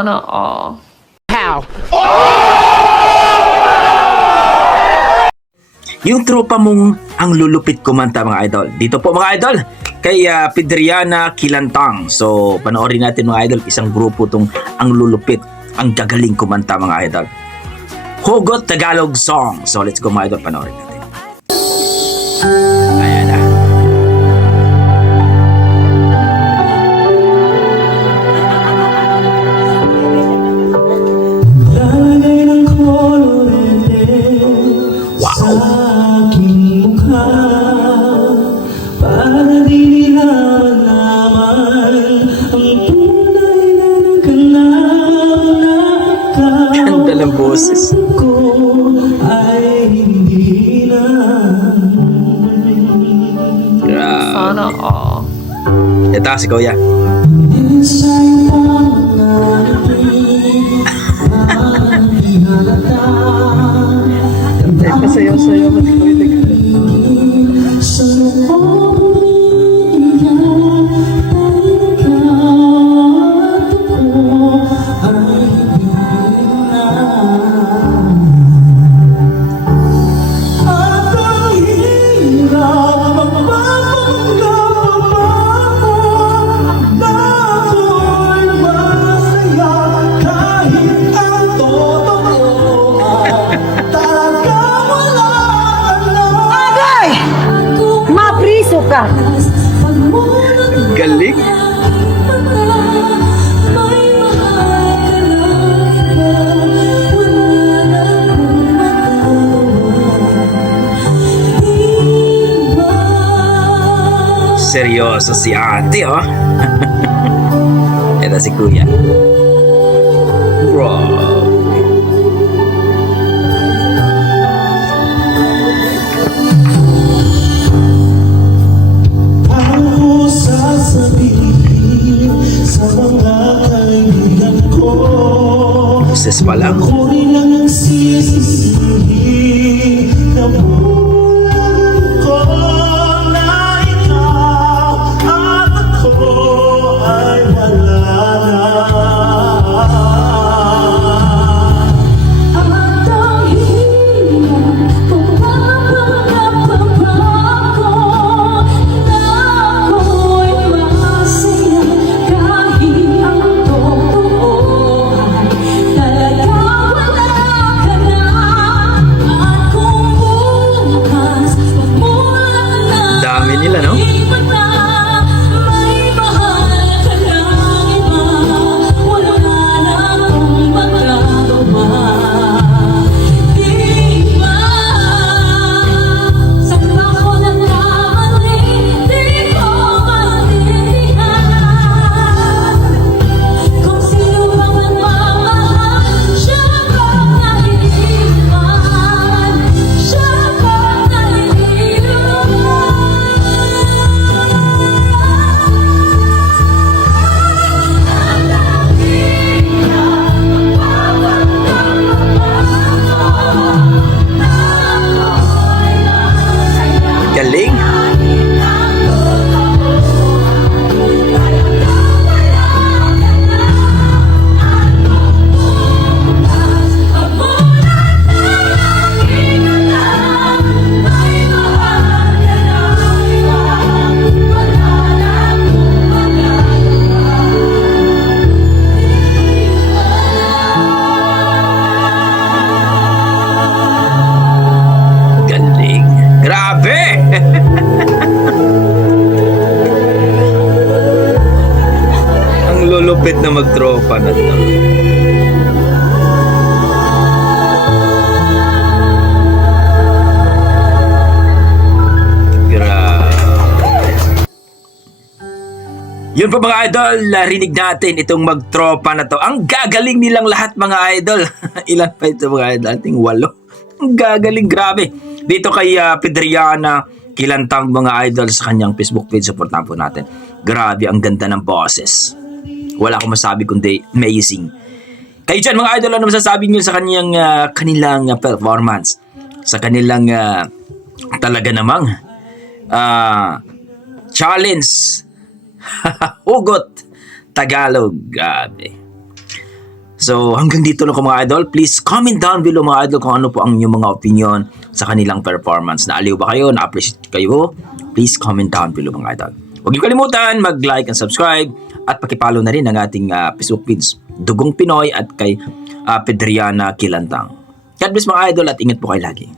Sana all. How? Yung tropa mong ang lulupit kumanta mga idol. Dito po mga idol, kay Pedriana Kilantang. So panoorin natin mga idol, isang grupo tong ang lulupit, ang gagaling kumanta mga idol. Hugot Tagalog Song. So let's go mga idol, panoorin natin. Ayan na. Ganda ng boses. Grabe. Sana all. Ito si Kuya. Pasayaw-sayaw mo si Kuya. Mapriso ka! Galing. Seryoso si ate, oh. Ito si Kuya. Bro. Boses pa lang. Dami nila, no? Galing. Galing. Grabe. Ang lulupit na magtropa na to. Yun po mga idol, narinig natin itong magtropa na to. Ang gagaling nilang lahat mga idol. Ilan pa ito mga idol? Ating 8. Ang gagaling, grabe. Dito kay Pedriana Kilantang mga idol sa kanyang Facebook page, supportan po natin. Grabe, ang ganda ng boses. Wala akong masabi kundi amazing. Kayo dyan mga idol, ano masasabi niyo sa kanyang kanilang performance? Sa kanilang talaga namang challenge. Hugot Tagalog. Grabe. So hanggang dito lang ko mga idol. Please comment down below mga idol kung ano po ang inyong mga opinion sa kanilang performance. Naaliw ba kayo? Na-appreciate kayo? Please comment down below mga idol. Huwag niyo kalimutan mag-like and subscribe at pakipollow na rin ang ating Facebook page Dugong Pinoy at kay Pedriana Kilantang. God bless mga idol at ingat po kayo lagi.